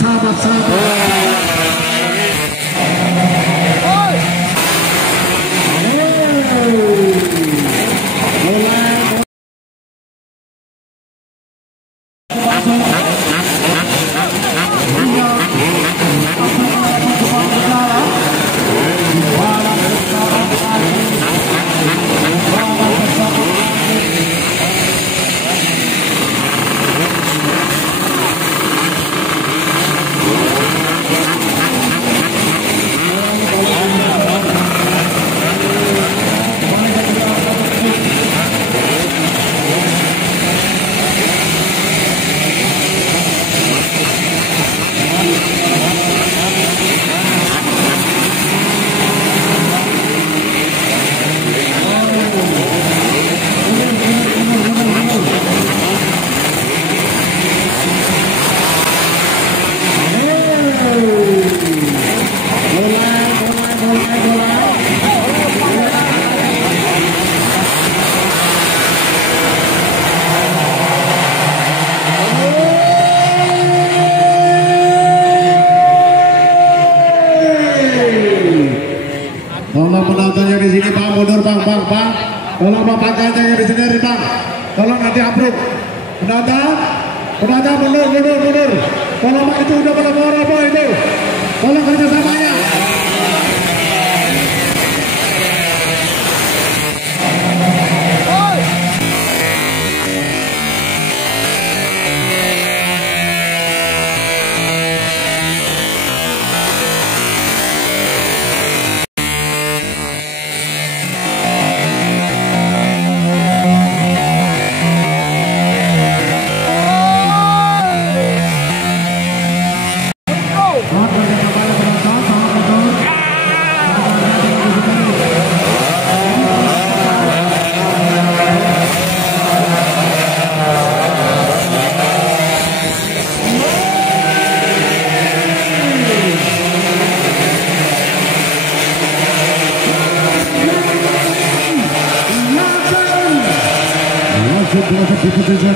bersama-sama. Tolong penontonnya di sini Bang, mundur Bang. Tolong bapaknya di sini Bang. Tolong nanti approve. Penonton mundur. Tolong Bang, itu udah pada moral Bang itu. Tolong kerjasamanya.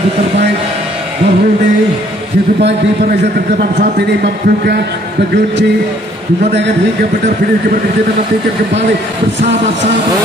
Terbaik Berhuni terbaik di perairan terdepan saat ini membuka mengunci dengan hingga benar-benar kita nantikan kembali bersama-sama.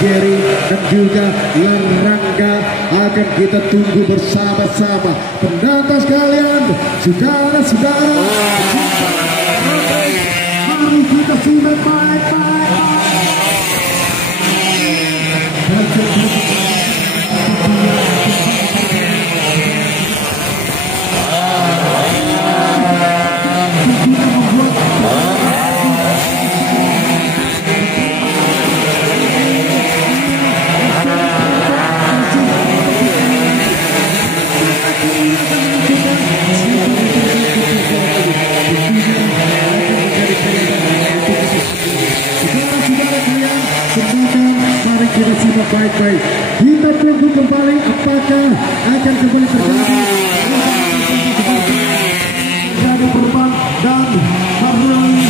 Jerry dan juga Lerangga akan kita tunggu bersama-sama. Penonton sekalian, saudara-saudara, mari kita simak baik-baik. Kita simak baik-baik. Kita tunggu kembali apakah akan kembali terjadi perubahan dan harmoni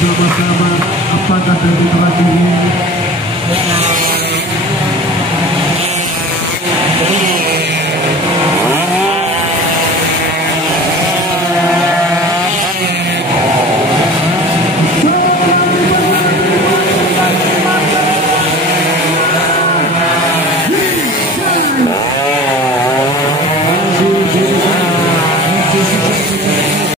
bersama-sama apakah dari terakhir ini